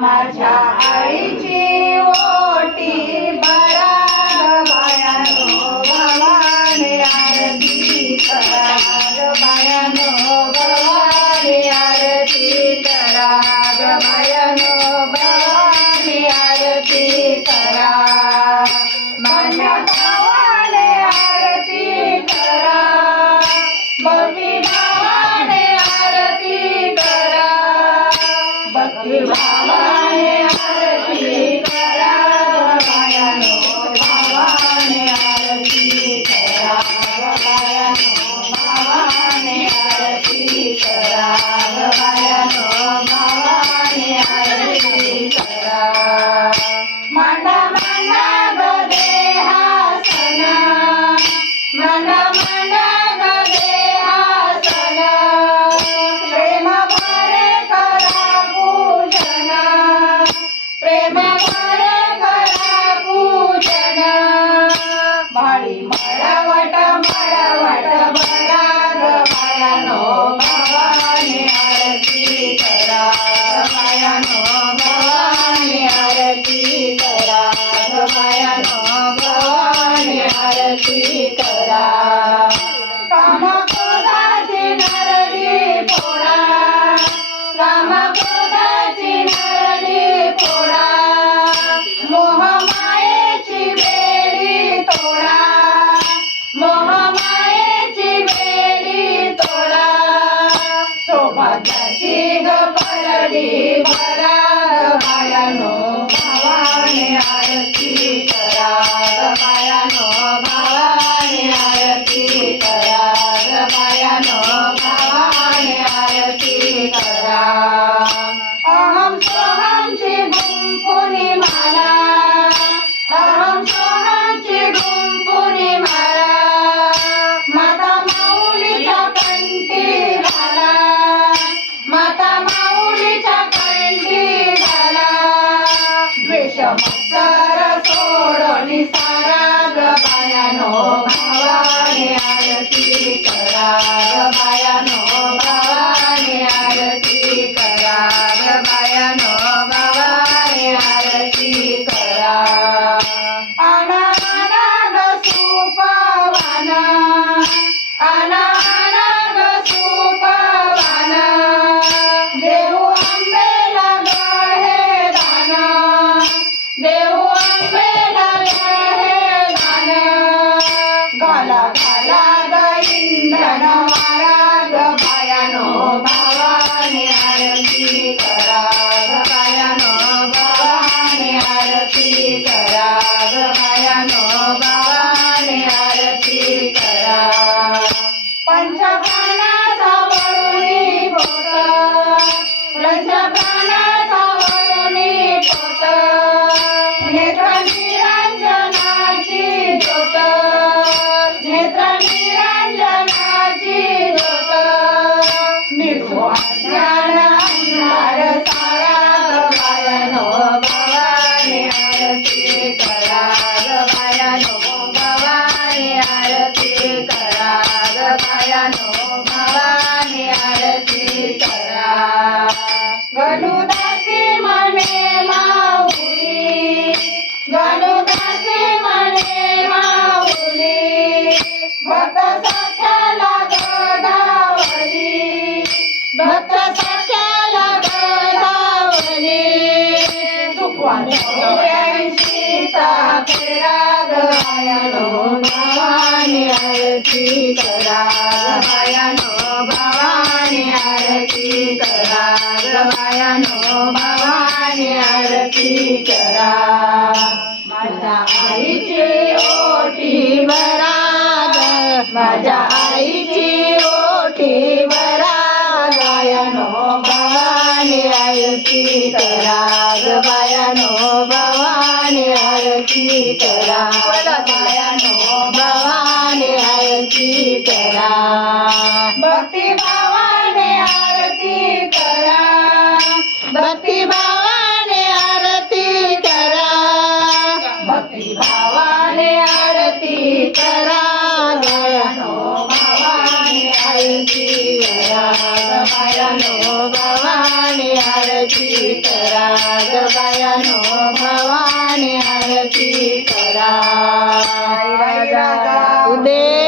माझ्या आईची ओटी भरा ग बायानो भवानी आरती करा ग बायानो भवानी आरती करा ग बायानो भवानी आरती करा माझ्या भावाने आरती करा भक्ती भावाने आरती करा भक्ती भावाने आरती करा बायानो भावाने आरती करा बायानो भावाने आरती करा बायानो भावाने आरती करा मांडा मांडा ग देहासन मांडा मांडा ग देहासन प्रेम भरे करा पूजन प्रेम भरे करा पूजन भाळी मळवट भरा ग बायानो भवानी आरती करा बायानो भवानी आरती करा बायानो भवानी आरती करा काम क्रोधाची नरडी फोडा काम क्रोधाची नरडी फोडा मोह मायेची वेडी तोडा मोह मायेची वेडी तोडा सौभाग्याची ग परडी भरा बायानो भवानी आरती करा बायानो भवानी आरती करा बायानो भवानी आरती करा अहम सोहमची गुंफुनी माला अहम सोहमची गुंफुनी माला माता माऊलीच्या कंठी घाला माता माऊलीच्या कंठी घाला द्वेष मत्सर सोडून सारा ग बायानो भवानी आरती करा ग बायानो भवानी आरती करा ग बायानो भवानी आरती करा आना आना ग सुपवान आना आना ग सुपवान देऊ आंबेला ग हे दान देऊ आंबेला ग हे दान घाला घाला ग इंधन मारा ग बायानो भवानी आरती करा ग बायानो भवानी आरती करा ग बायानो भवानी आरती करा पंचप्राणाचा वळुनी पोट पंचप्राणाचा वळुनी पोट नेत्र निरंजनाची ज्योत नेत्र निरंजनाची ज्योत निर्वाण ज्ञान अंधार सारा ग बायानो भवानी आरती करा ग बायानो भवानी आरती करा ग बायानो भवानी आरती करा गणुदासी म्हणे माऊली गणुदासी म्हणे माऊली भक्त सख्याला गदावली भक्त सख्याला गदावली चुकवा 84चा फेरा ग बायानो भवानी आरती करा बायानो भवानी आरती करा बायानो भवानी आरती करा माझ्या आईची ओटी भरा ग माझ्या आईची ओटी भरा बायानो भवानी आरती करा ग बायानो भवानी आरती करा बायानो भवानी आरती करा भक्ती भावाने आरती करा भक्ती भावाने आरती करा भक्ती भावाने आरती करा बायानो भवानी आरती करा बायानो भवानी आरती करा राजानो भवानी आरती करा. राजा उदे